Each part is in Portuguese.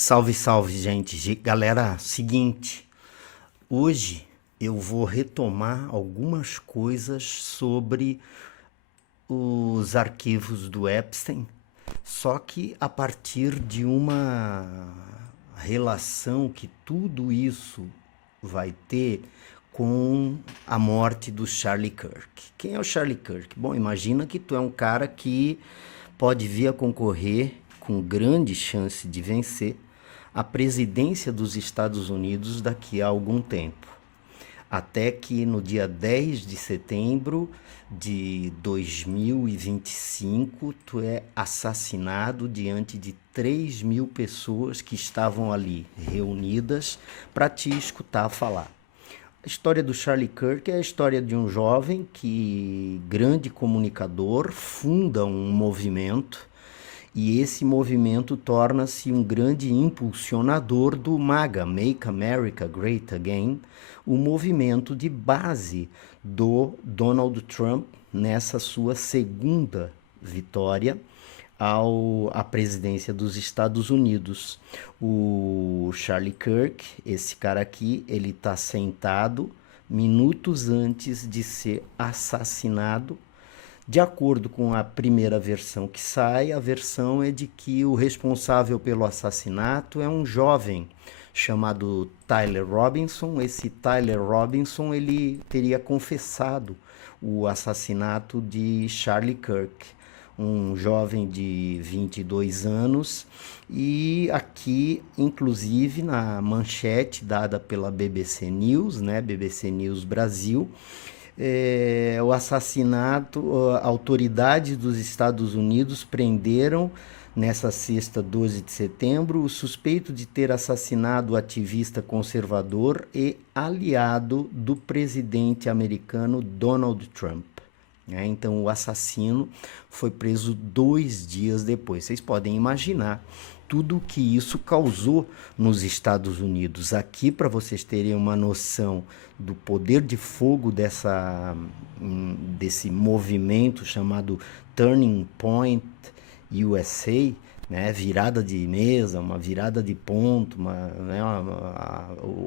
Salve, salve, gente. Galera, seguinte, hoje eu vou retomar algumas coisas sobre os arquivos do Epstein, só que a partir de uma relação que tudo isso vai ter com a morte do Charlie Kirk. Quem é o Charlie Kirk? Bom, imagina que tu é um cara que pode vir a concorrer com grande chance de vencer a presidência dos Estados Unidos daqui a algum tempo. Até que no dia 10 de setembro de 2025, tu é assassinado diante de 3.000 pessoas que estavam ali reunidas para te escutar falar. A história do Charlie Kirk é a história de um jovem que, grande comunicador, funda um movimento e esse movimento torna-se um grande impulsionador do MAGA, Make America Great Again, o movimento de base do Donald Trump nessa sua segunda vitória à presidência dos Estados Unidos. O Charlie Kirk, esse cara aqui, ele está sentado minutos antes de ser assassinado. De acordo com a primeira versão que sai, a versão é de que o responsável pelo assassinato é um jovem chamado Tyler Robinson. Esse Tyler Robinson, ele teria confessado o assassinato de Charlie Kirk, um jovem de 22 anos, e aqui, inclusive, na manchete dada pela BBC News, né, BBC News Brasil, o assassinato, autoridades dos Estados Unidos prenderam nessa sexta, 12 de setembro, o suspeito de ter assassinado o ativista conservador e aliado do presidente americano Donald Trump. Então, o assassino foi preso 2 dias depois. Vocês podem imaginar tudo o que isso causou nos Estados Unidos. Aqui, para vocês terem uma noção do poder de fogo desse movimento chamado Turning Point USA, né? Virada de mesa, uma virada de ponto,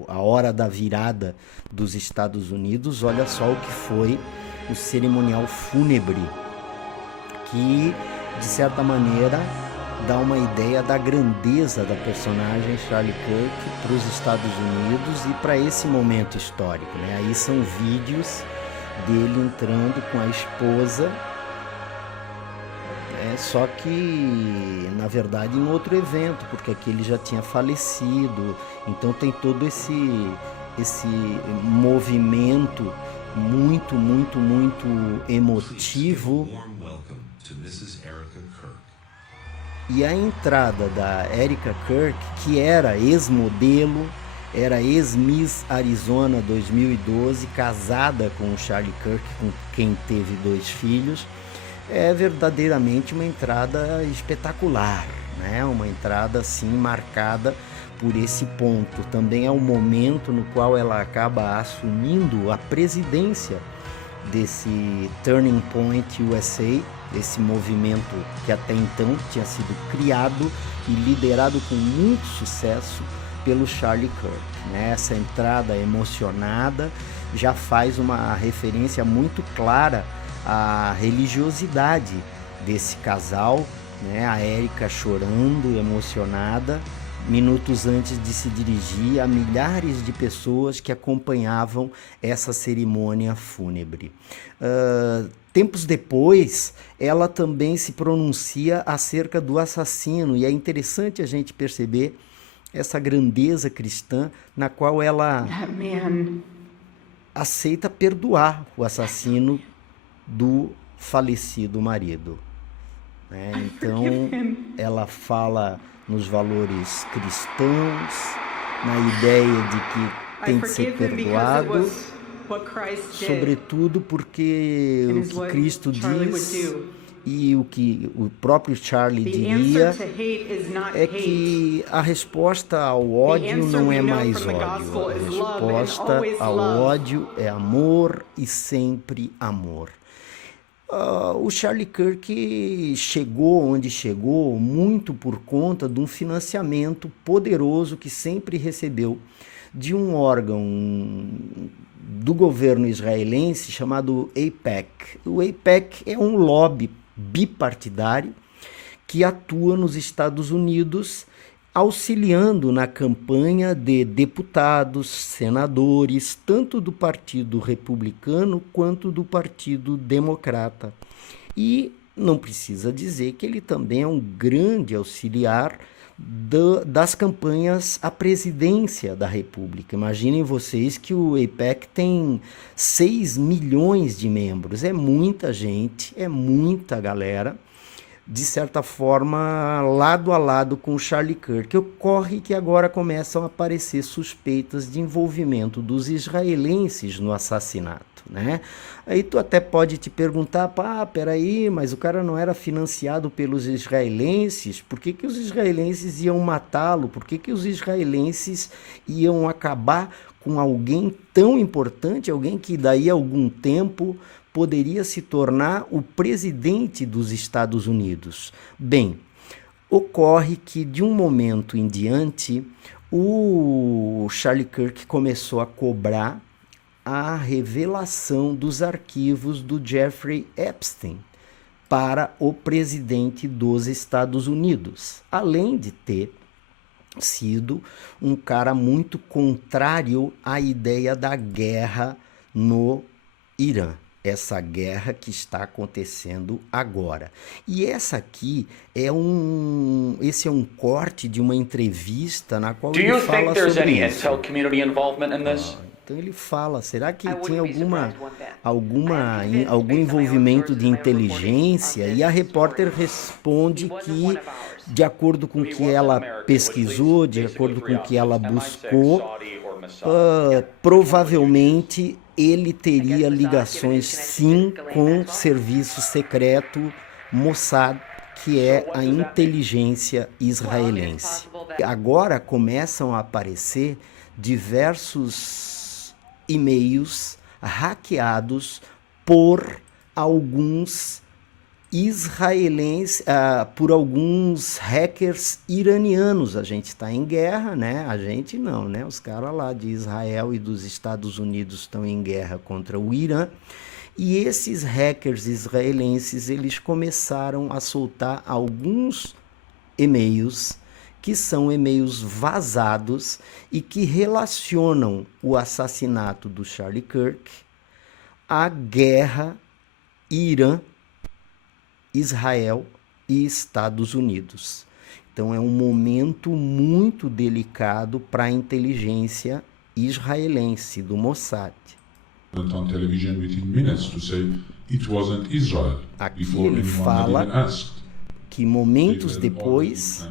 a hora da virada dos Estados Unidos. Olha só o que foi o cerimonial fúnebre, que, de certa maneira, dá uma ideia da grandeza da personagem Charlie Kirk para os Estados Unidos e para esse momento histórico, né? Aí são vídeos dele entrando com a esposa, só que, na verdade, em outro evento, porque aqui ele já tinha falecido. Então tem todo esse movimento muito, muito, muito emotivo. E a entrada da Erica Kirk, que era ex-modelo, era ex-Miss Arizona 2012, casada com o Charlie Kirk, com quem teve 2 filhos, é verdadeiramente uma entrada espetacular, né? Uma entrada assim marcada por esse ponto. Também é o momento no qual ela acaba assumindo a presidência desse Turning Point USA, esse movimento que até então tinha sido criado e liderado com muito sucesso pelo Charlie Kirk, né? Essa entrada emocionada já faz uma referência muito clara à religiosidade desse casal, né? A Erica chorando, emocionada, minutos antes de se dirigir a milhares de pessoas que acompanhavam essa cerimônia fúnebre. Tempos depois, ela também se pronuncia acerca do assassino, e é interessante a gente perceber essa grandeza cristã na qual ela aceita perdoar o assassino do falecido marido. Então, ela fala nos valores cristãos, na ideia de que tem que ser perdoado, sobretudo porque o que Cristo diz e o que o próprio Charlie diria é que a resposta ao ódio não é mais ódio, a resposta ao ódio é amor e sempre amor. O Charlie Kirk chegou onde chegou muito por conta de um financiamento poderoso que sempre recebeu de um órgão do governo israelense chamado AIPAC. O AIPAC é um lobby bipartidário que atua nos Estados Unidos, auxiliando na campanha de deputados, senadores, tanto do Partido Republicano quanto do Partido Democrata. E não precisa dizer que ele também é um grande auxiliar das campanhas à presidência da República. Imaginem vocês que o AIPAC tem 6 milhões de membros. É muita gente, é muita galera, de certa forma, lado a lado com o Charlie Kirk. Ocorre que agora começam a aparecer suspeitas de envolvimento dos israelenses no assassinato, né? Aí tu até pode te perguntar, peraí, mas o cara não era financiado pelos israelenses? Por que que os israelenses iam matá-lo? Por que que os israelenses iam acabar com alguém tão importante, alguém que daí a algum tempo poderia se tornar o presidente dos Estados Unidos? Bem, ocorre que de um momento em diante, o Charlie Kirk começou a cobrar a revelação dos arquivos do Jeffrey Epstein para o presidente dos Estados Unidos, além de ter sido um cara muito contrário à ideia da guerra no Irã. Essa guerra que está acontecendo agora. E esse é um corte de uma entrevista na qual ele fala sobre isso. Então ele fala, será que tinha algum envolvimento de inteligência? E a repórter responde que, de acordo com o que ela pesquisou, de acordo com o que ela buscou, provavelmente ele teria ligações sim com o serviço secreto Mossad, que é a inteligência israelense. Agora começam a aparecer diversos e-mails hackeados por alguns israelenses, por alguns hackers iranianos. A gente está em guerra, né? A gente não, né? Os caras lá de Israel e dos Estados Unidos estão em guerra contra o Irã. E esses hackers israelenses, eles começaram a soltar alguns e-mails que são e-mails vazados e que relacionam o assassinato do Charlie Kirk à guerra Irã, Israel e Estados Unidos. Então é um momento muito delicado para a inteligência israelense do Mossad. On television within minutes to say it wasn't Israel. Aqui ele fala que momentos depois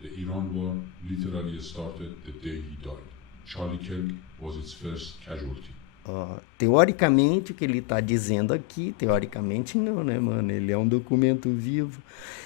the Iran war literally started the day he died. Charlie Kirk was its first casualty. Teoricamente, o que ele está dizendo aqui, teoricamente não, né, mano? Ele é um documento vivo.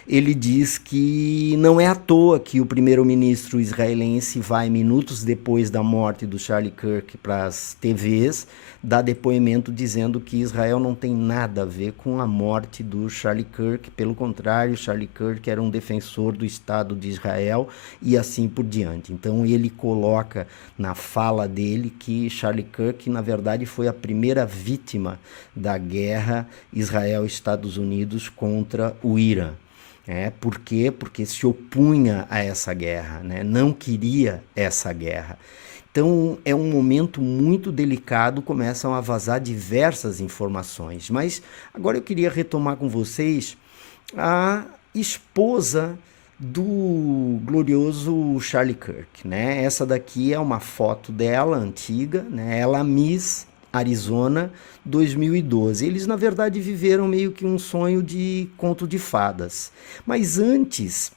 Ele diz que não é à toa que o primeiro-ministro israelense vai, minutos depois da morte do Charlie Kirk, para as TVs, dar depoimento dizendo que Israel não tem nada a ver com a morte do Charlie Kirk. Pelo contrário, Charlie Kirk era um defensor do Estado de Israel e assim por diante. Então ele coloca na fala dele que Charlie Kirk, na verdade, foi a primeira vítima da guerra Israel-Estados Unidos contra o Irã. Por quê? Porque se opunha a essa guerra, né? Não queria essa guerra. Então é um momento muito delicado, começam a vazar diversas informações. Mas agora eu queria retomar com vocês a esposa do glorioso Charlie Kirk, né? Essa daqui é uma foto dela, antiga, né? Ela Miss Arizona 2012. Eles, na verdade, viveram meio que um sonho de conto de fadas. Mas antes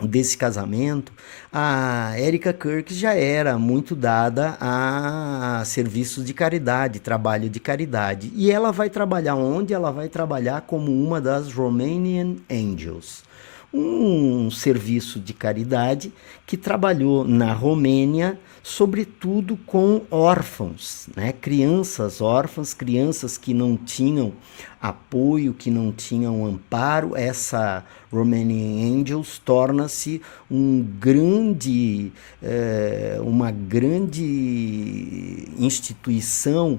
desse casamento, a Erika Kirk já era muito dada a serviços de caridade, trabalho de caridade. E ela vai trabalhar onde? Ela vai trabalhar como uma das Romanian Angels. um serviço de caridade que trabalhou na Romênia, sobretudo com órfãos, né? Crianças órfãs, crianças que não tinham apoio, que não tinham amparo. Essa Romanian Angels torna-se uma grande instituição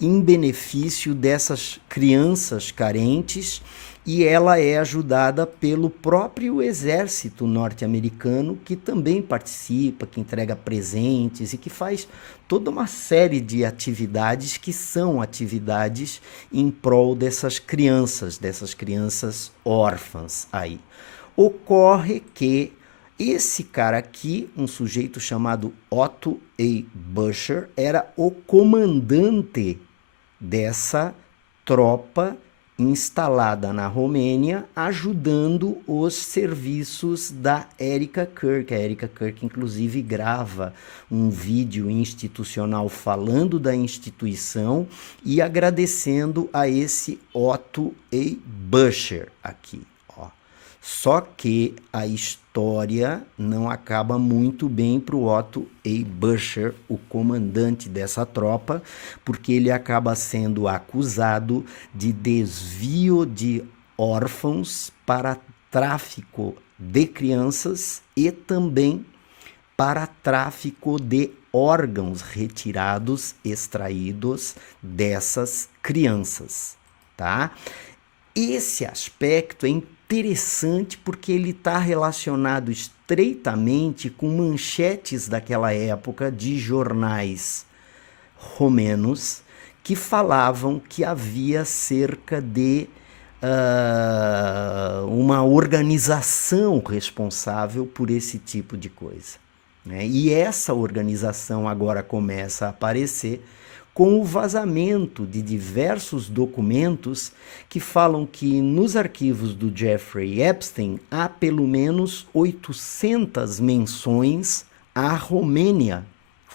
em benefício dessas crianças carentes, e ela é ajudada pelo próprio exército norte-americano, que também participa, que entrega presentes e que faz toda uma série de atividades que são atividades em prol dessas crianças órfãs aí. Ocorre que esse cara aqui, um sujeito chamado Otto A. Busher, era o comandante dessa tropa instalada na Romênia, ajudando os serviços da Erika Kirk. A Erika Kirk, inclusive, grava um vídeo institucional falando da instituição e agradecendo a esse Otto A. Busher aqui. Só que a história não acaba muito bem para o Otto A. Busher, o comandante dessa tropa, porque ele acaba sendo acusado de desvio de órfãos para tráfico de crianças e também para tráfico de órgãos retirados, extraídos dessas crianças, tá? Esse aspecto é interessante porque ele está relacionado estreitamente com manchetes daquela época de jornais romenos que falavam que havia cerca de uma organização responsável por esse tipo de coisa, né? E essa organização agora começa a aparecer com o vazamento de diversos documentos que falam que nos arquivos do Jeffrey Epstein há pelo menos 800 menções à Romênia.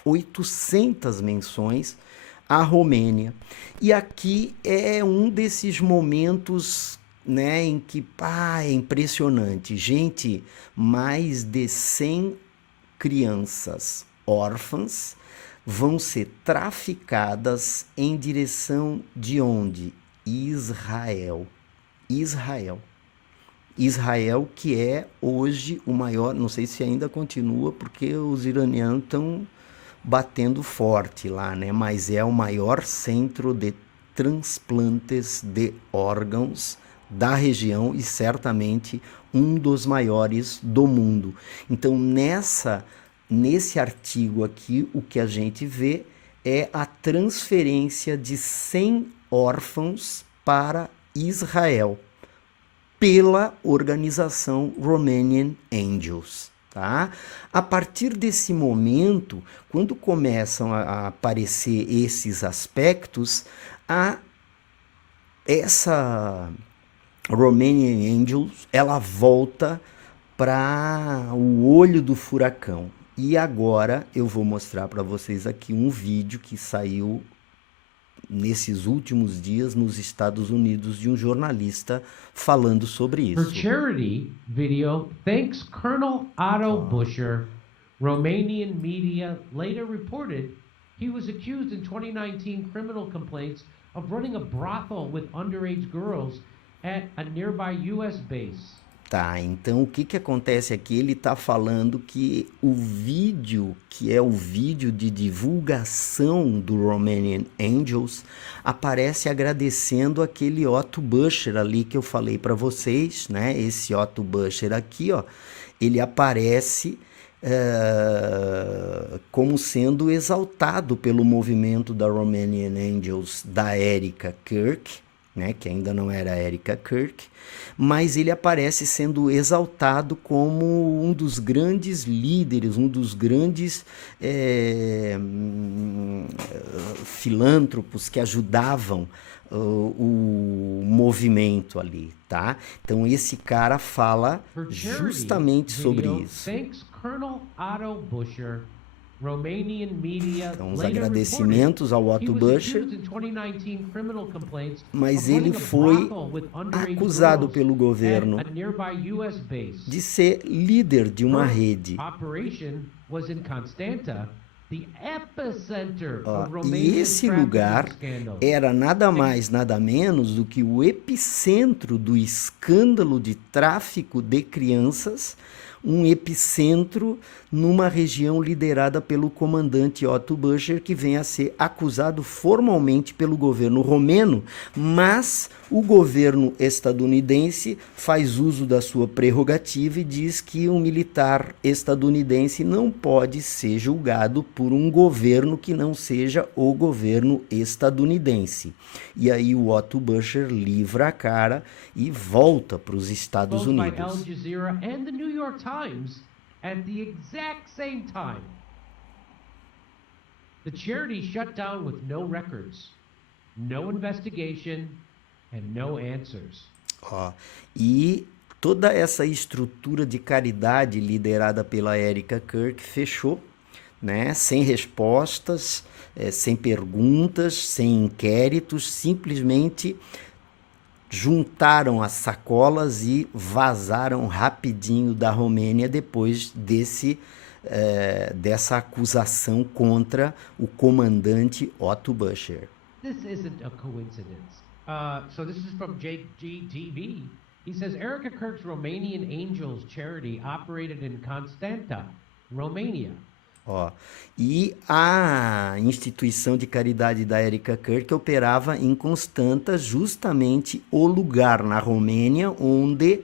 800 menções à Romênia. E aqui é um desses momentos, né, em que é impressionante. Gente, mais de 100 crianças órfãs vão ser traficadas em direção de onde? Israel. Israel, que é hoje o maior, não sei se ainda continua, porque os iranianos estão batendo forte lá, né? Mas é o maior centro de transplantes de órgãos da região e certamente um dos maiores do mundo. Então, nesse artigo aqui, o que a gente vê é a transferência de 100 órfãos para Israel pela organização Romanian Angels, tá? A partir desse momento, quando começam a aparecer esses aspectos, essa Romanian Angels, ela volta para o olho do furacão. E agora eu vou mostrar para vocês aqui um vídeo que saiu nesses últimos dias nos Estados Unidos de um jornalista falando sobre isso. For charity video, thanks Colonel Otto Busher. Romanian media later reported he was accused in 2019 criminal complaints of running a brothel with underage girls at a nearby US base. Tá, então o que acontece aqui? Ele está falando que o vídeo, que é o vídeo de divulgação do Romanian Angels, aparece agradecendo aquele Otto Busher ali que eu falei para vocês, né? Esse Otto Busher aqui, ó, ele aparece como sendo exaltado pelo movimento da Romanian Angels da Erika Kirk, né, que ainda não era Erika Kirk, mas ele aparece sendo exaltado como um dos grandes líderes, um dos grandes filântropos que ajudavam o movimento ali, tá? Então esse cara fala justamente sobre isso. Thanks Colonel Otto Busher. Romanian media Então, os later agradecimentos ao reported Otto he was Buscher, accused in 2019 criminal complaints mas of running ele a foi brothel with underage acusado girls pelo governo at a nearby US base. de ser líder de uma Her rede. operation was in Constanta, the epicenter Ó, of e Romanian esse trafficking lugar scandals. era nada mais, nada menos do que o epicentro do escândalo de tráfico de crianças, um epicentro numa região liderada pelo comandante Otto Buscher, que vem a ser acusado formalmente pelo governo romeno, mas o governo estadunidense faz uso da sua prerrogativa e diz que um militar estadunidense não pode ser julgado por um governo que não seja o governo estadunidense. E aí o Otto Buscher livra a cara e volta para os Estados Both by Al Unidos. Jazeera and the New York Times at the exact same time. The charity shut down with no records, no investigation, and no answers. Ó, e toda essa estrutura de caridade liderada pela Erika Kirk fechou, né? Sem respostas, sem perguntas, sem inquéritos, simplesmente juntaram as sacolas e vazaram rapidinho da Romênia depois dessa acusação contra o comandante Otto Buscher. This isn't a coincidence. So this is from JGTV. He says Erika Kirk's Romanian Angels charity operated in Constanta, Romania. Ó, e a instituição de caridade da Erika Kirk operava em Constanta, justamente o lugar na Romênia onde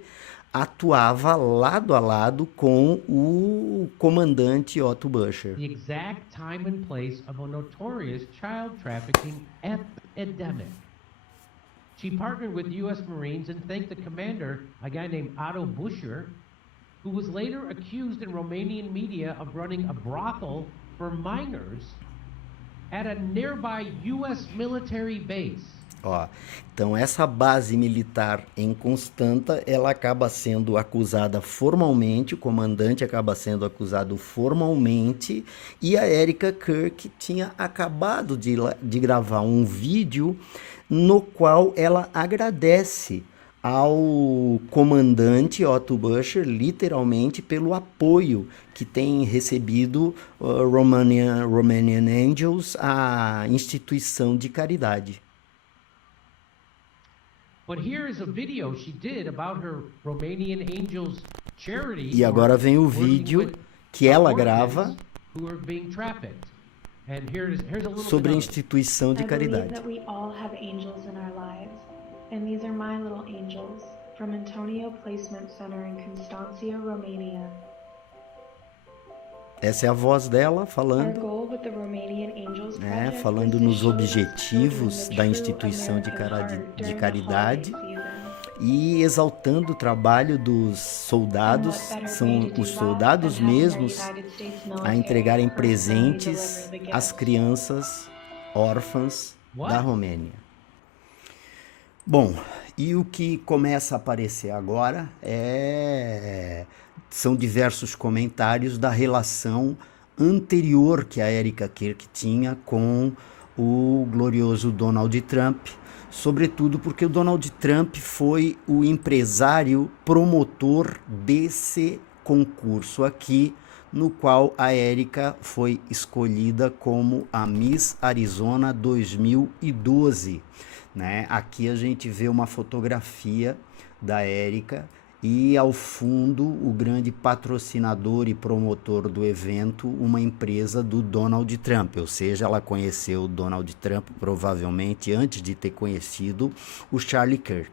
atuava lado a lado com o comandante Otto Buscher. The exact time and place of a notorious child trafficking epidemic. She partnered with U.S. Marines and thanked the commander, a guy named Otto Buscher, who was later accused in Romanian media of running a brothel for minors at a nearby U.S. military base. Ó, então essa base militar em Constanta, ela acaba sendo acusada formalmente, o comandante acaba sendo acusado formalmente, e a Erika Kirk tinha acabado de gravar um vídeo no qual ela agradece ao comandante Otto Buscher, literalmente, pelo apoio que tem recebido Romanian Angels, a instituição de caridade. But here is a video she did about her Romanian Angels charity. E agora vem o vídeo que ela grava who are being trafficked. And here's a little sobre a bit of it. instituição de I caridade. believe that we all have angels in our lives, and these are my little angels from Antonio Placement Center in Constanța, Romania. Essa é a voz dela Our falando, goal with the Romanian Angels né, Project falando was to nos show objetivos children the da true instituição de American heart de during the caridade holiday season. e exaltando o trabalho dos soldados, são os soldados mesmos a entregarem presentes às crianças órfãs da Romênia. Bom, e o que começa a aparecer agora são diversos comentários da relação anterior que a Erika Kirk tinha com o glorioso Donald Trump, sobretudo porque o Donald Trump foi o empresário promotor desse concurso aqui, no qual a Erika foi escolhida como a Miss Arizona 2012. Né? Aqui a gente vê uma fotografia da Erika e ao fundo o grande patrocinador e promotor do evento, uma empresa do Donald Trump, ou seja, ela conheceu o Donald Trump provavelmente antes de ter conhecido o Charlie Kirk.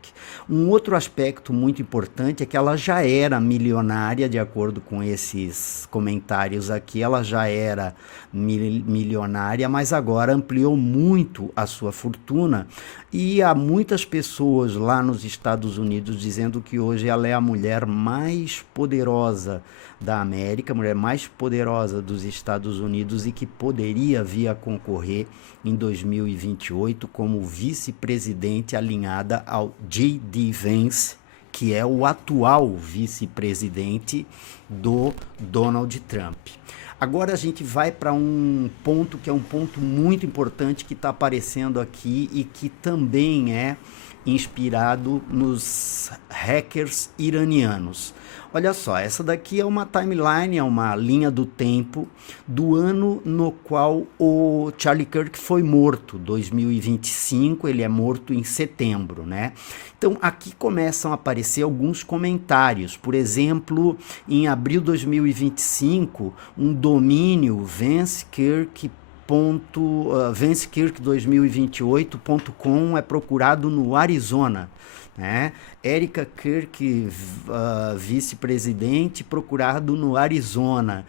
Um outro aspecto muito importante é que ela já era milionária, de acordo com esses comentários aqui, ela já era milionária, mas agora ampliou muito a sua fortuna e há muitas pessoas lá nos Estados Unidos dizendo que hoje ela é a mulher mais poderosa da América, a mulher mais poderosa dos Estados Unidos e que poderia vir a concorrer em 2028 como vice-presidente alinhada ao J.D. Vance, que é o atual vice-presidente do Donald Trump. Agora a gente vai para um ponto que é um ponto muito importante que está aparecendo aqui e que também é inspirado nos hackers iranianos. Olha só, essa daqui é uma timeline, é uma linha do tempo do ano no qual o Charlie Kirk foi morto, 2025, ele é morto em setembro, né? Então aqui começam a aparecer alguns comentários, por exemplo, em abril de 2025, um domínio vencekirk2028.com é procurado no Arizona, né? Erika Kirk, vice-presidente, procurado no Arizona.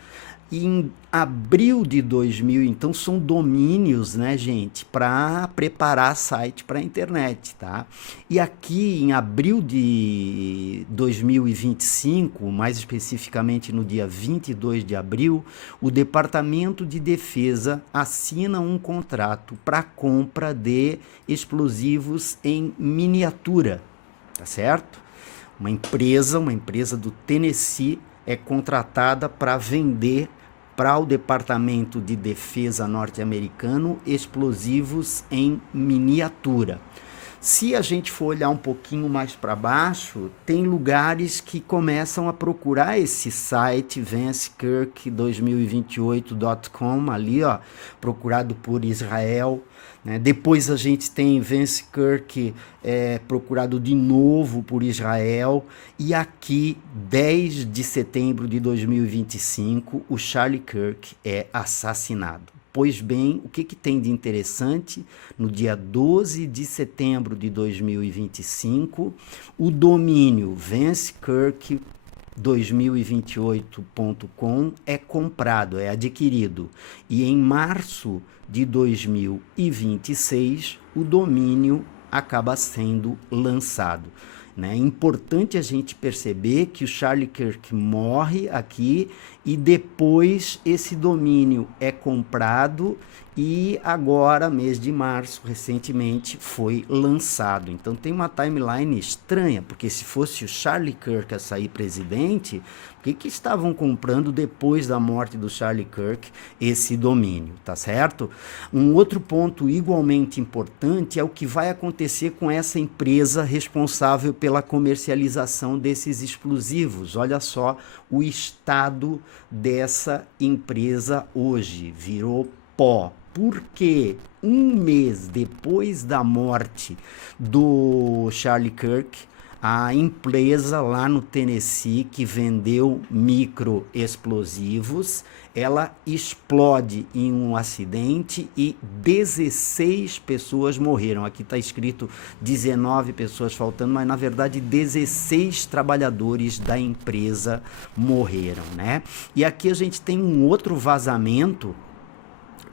Em abril de 2000, então são domínios, né, gente, para preparar site para a internet, tá? E aqui em abril de 2025, mais especificamente no dia 22 de abril, o Departamento de Defesa assina um contrato para compra de explosivos em miniatura, tá certo? Uma empresa do Tennessee é contratada para vender para o Departamento de Defesa norte-americano explosivos em miniatura. Se a gente for olhar um pouquinho mais para baixo, tem lugares que começam a procurar esse site vencekirk2028.com ali, ó, procurado por Israel, né? Depois a gente tem Vance Kirk procurado de novo por Israel, e aqui 10 de setembro de 2025 o Charlie Kirk é assassinado. Pois bem, o que tem de interessante? No dia 12 de setembro de 2025, o domínio vencekirk2028.com é comprado, é adquirido. E em março de 2026, o domínio acaba sendo lançado. É importante a gente perceber que o Charlie Kirk morre aqui e depois esse domínio é comprado e agora, mês de março, recentemente, foi lançado. Então tem uma timeline estranha, porque se fosse o Charlie Kirk a sair presidente, por que estavam comprando depois da morte do Charlie Kirk esse domínio, tá certo? Um outro ponto igualmente importante é o que vai acontecer com essa empresa responsável pela comercialização desses explosivos. Olha só o estado dessa empresa hoje, virou pó. Porque um mês depois da morte do Charlie Kirk, a empresa lá no Tennessee que vendeu microexplosivos, ela explode em um acidente e 16 pessoas morreram. Aqui está escrito 19 pessoas faltando, mas na verdade 16 trabalhadores da empresa morreram, né? E aqui a gente tem um outro vazamento,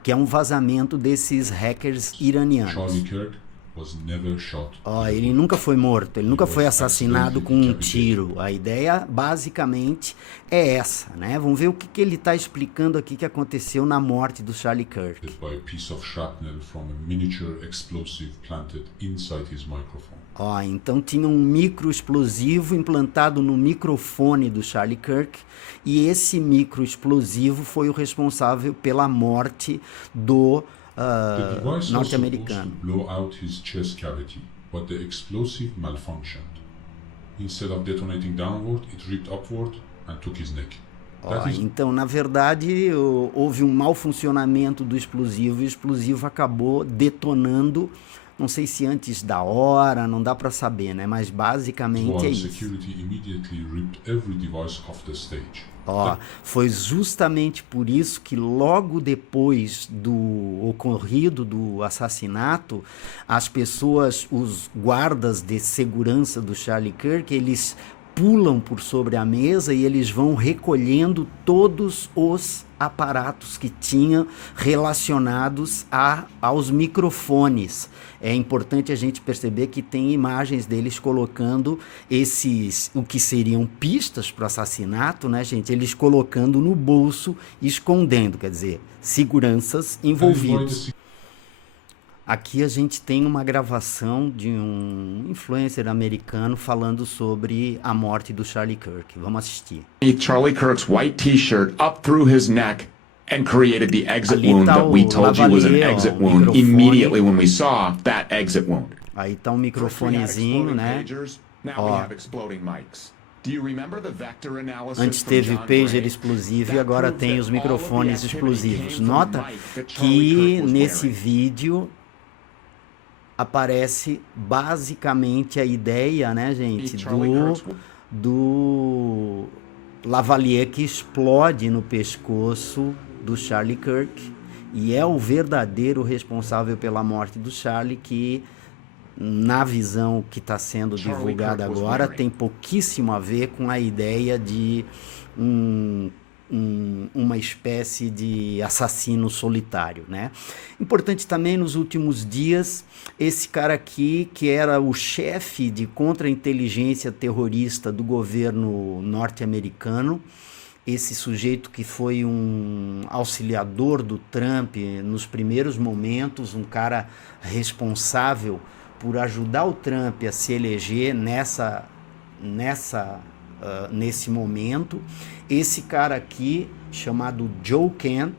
que é um vazamento desses hackers iranianos. Charlie Kirk was never shot. Ele nunca foi morto, ele nunca foi assassinado com um tiro. A ideia basicamente é essa, né? Vamos ver o que ele está explicando aqui que aconteceu na morte do Charlie Kirk. By a piece of shrapnel from a miniature explosive planted inside his microphone. Então tinha um microexplosivo implantado no microfone do Charlie Kirk e esse microexplosivo foi o responsável pela morte do norte-americano. Blow out his chest cavity, but the explosive malfunctioned. Instead of detonating downward, it ripped upward and took his neck. Então, na verdade, houve um mau funcionamento do explosivo e o explosivo acabou detonando. Não sei se antes da hora, não dá para saber, né? Mas basicamente é isso. Foi justamente por isso que logo depois do ocorrido do assassinato, as pessoas, os guardas de segurança do Charlie Kirk, eles pulam por sobre a mesa e eles vão recolhendo todos os aparatos que tinham relacionados aos microfones. É importante a gente perceber que tem imagens deles colocando o que seriam pistas para o assassinato, né, gente? Eles colocando no bolso, escondendo, quer dizer, seguranças envolvidos. Aqui a gente tem uma gravação de um influencer americano falando sobre a morte do Charlie Kirk. Vamos assistir. Charlie Kirk's white t-shirt up through his neck and created the exit Ali wound tá that we o told you was an lavalier, ó, exit o wound microfone. immediately when we saw that exit wound. Aí tá um microfonezinho, né? Ó. Antes teve pager explosivo e agora tem os microfones explosivos. Nota que nesse vídeo aparece basicamente a ideia, né, gente, do lavalier que explode no pescoço do Charlie Kirk e é o verdadeiro responsável pela morte do Charlie, que na visão que está sendo divulgada agora tem pouquíssimo a ver com a ideia de uma espécie de assassino solitário, né? Importante também, nos últimos dias, esse cara aqui, que era o chefe de contra-inteligência terrorista do governo norte-americano, esse sujeito que foi um auxiliador do Trump nos primeiros momentos, um cara responsável por ajudar o Trump a se eleger nesse momento. Esse cara aqui, chamado Joe Kent,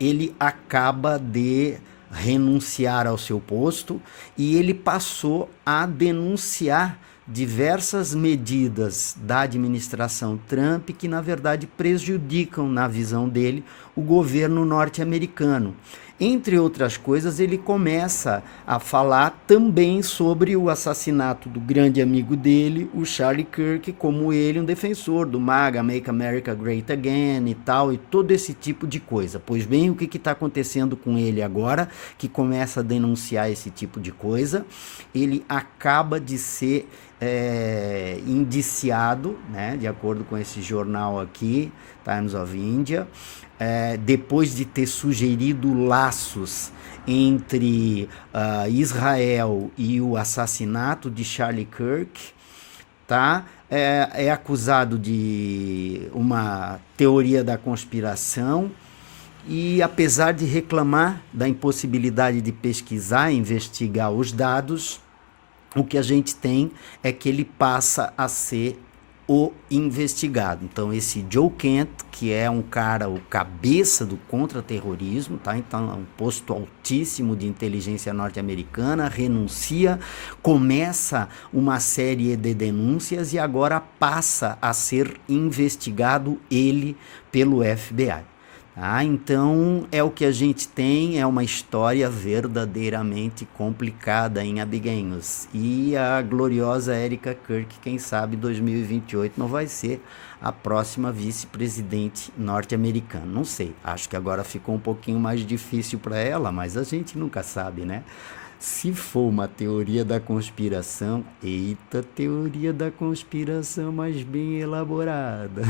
ele acaba de renunciar ao seu posto e ele passou a denunciar diversas medidas da administração Trump que, na verdade, prejudicam, na visão dele, o governo norte-americano. Entre outras coisas, ele começa a falar também sobre o assassinato do grande amigo dele, o Charlie Kirk, como ele, um defensor do MAGA, Make America Great Again e tal, e todo esse tipo de coisa. Pois bem, o que está acontecendo com ele agora, que começa a denunciar esse tipo de coisa? Ele acaba de ser indiciado, né, de acordo com esse jornal aqui, Times of India, depois de ter sugerido laços entre Israel e o assassinato de Charlie Kirk, tá? É acusado de uma teoria da conspiração e, apesar de reclamar da impossibilidade de pesquisar e investigar os dados, o que a gente tem é que ele passa a ser o investigado. Então, esse Joe Kent, que é um cara, o cabeça do contra-terrorismo, tá? Então, é um posto altíssimo de inteligência norte-americana, renuncia, começa uma série de denúncias e agora passa a ser investigado ele pelo FBI. Então, é o que a gente tem, é uma história verdadeiramente complicada em Abiguenhos. E a gloriosa Erika Kirk, quem sabe 2028 não vai ser a próxima vice-presidente norte-americana. Não sei, acho que agora ficou um pouquinho mais difícil para ela, mas a gente nunca sabe, né? Se for uma teoria da conspiração, eita, teoria da conspiração mais bem elaborada.